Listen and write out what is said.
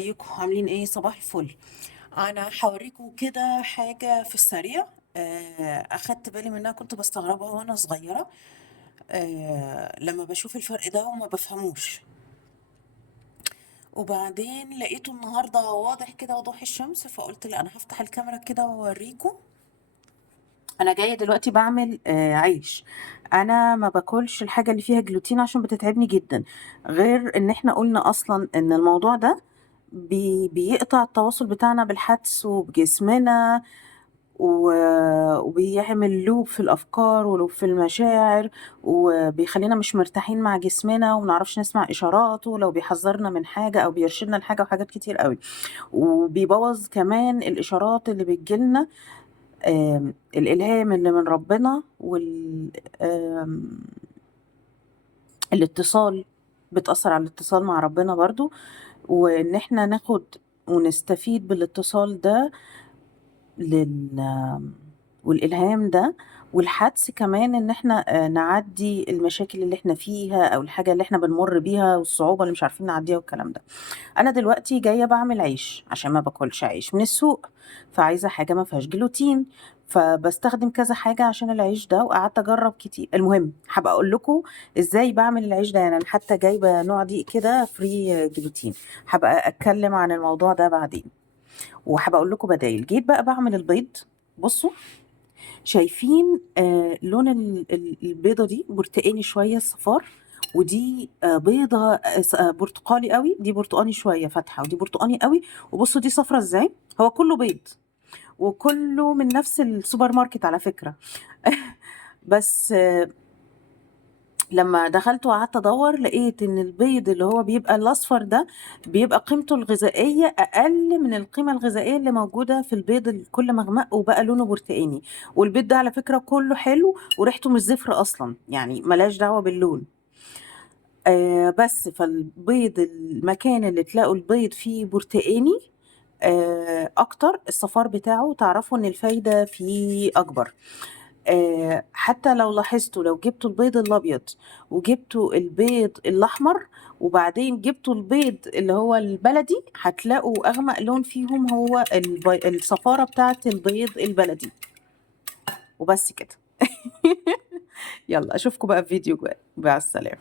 ازيكم عاملين ايه؟ صباح الفل. انا هوريكم كده حاجه في السريع. اخدت بالي منها، كنت بستغربها وانا صغيره. لما بشوف الفرق ده وما بفهموش، وبعدين لقيته النهارده واضح كده وضوح الشمس، فقلت لا انا هفتح الكاميرا كده واوريكم. انا جايه دلوقتي بعمل عيش. انا ما باكلش الحاجه اللي فيها جلوتين عشان بتتعبني جدا. غير ان احنا قلنا اصلا ان الموضوع ده بيقطع التواصل بتاعنا بالحدس وبجسمنا، وبيعمل لوب في الافكار ولوب في المشاعر، وبيخلينا مش مرتاحين مع جسمنا ومنعرفش نسمع اشاراته لو بيحذرنا من حاجه او بيرشدنا لحاجه، وحاجات كتير قوي. وبيبوظ كمان الاشارات اللي بتجيلنا، الإلهام اللي من ربنا، الاتصال. بتأثر على الاتصال مع ربنا برضو، وإن احنا ناخد ونستفيد بالاتصال ده لل والإلهام ده، والحدس كمان إن احنا نعدي المشاكل اللي احنا فيها أو الحاجة اللي احنا بنمر بيها والصعوبة اللي مش عارفين نعديها والكلام ده. انا دلوقتي جايه بعمل عيش عشان ما باكلش عيش من السوق، فعايزه حاجه ما فيهاش جلوتين، فبستخدم كذا حاجه عشان العيش ده، وقعدت اجرب كتير. المهم هبقى اقول لكم ازاي بعمل العيش ده. يعني انا حتى جايبه نوع دقيق كده فري جلوتين، هبقى اتكلم عن الموضوع ده بعدين، وهبقى اقول لكم بدايل. جيت بقى بعمل البيض. بصوا، شايفين لون البيضة دي برتقاني شوية الصفار، ودي بيضة برتقالي قوي، دي برتقاني شوية فاتحة، ودي برتقاني قوي. وبصوا دي صفرة ازاي. هو كله بيض وكله من نفس السوبر ماركت على فكرة. بس لما دخلت وقعدت ادور لقيت ان البيض اللي هو بيبقى الاصفر ده بيبقى قيمته الغذائيه اقل من القيمه الغذائيه اللي موجوده في البيض كل مغمق وبقى لونه برتقاني. والبيض ده على فكره كله حلو وريحته مش زفر اصلا، يعني ملاش دعوه باللون. بس فالبيض، المكان اللي تلاقوا البيض فيه برتقاني اكتر الصفار بتاعه، تعرفوا ان الفايده فيه اكبر. حتى لو لاحظتوا، لو جبتوا البيض الابيض وجبتوا البيض الاحمر وبعدين جبتوا البيض اللي هو البلدي، هتلاقوا اغمق لون فيهم هو الصفارة بتاعت البيض البلدي. وبس كده. يلا اشوفكم بقى في فيديو جاي، مع السلامة.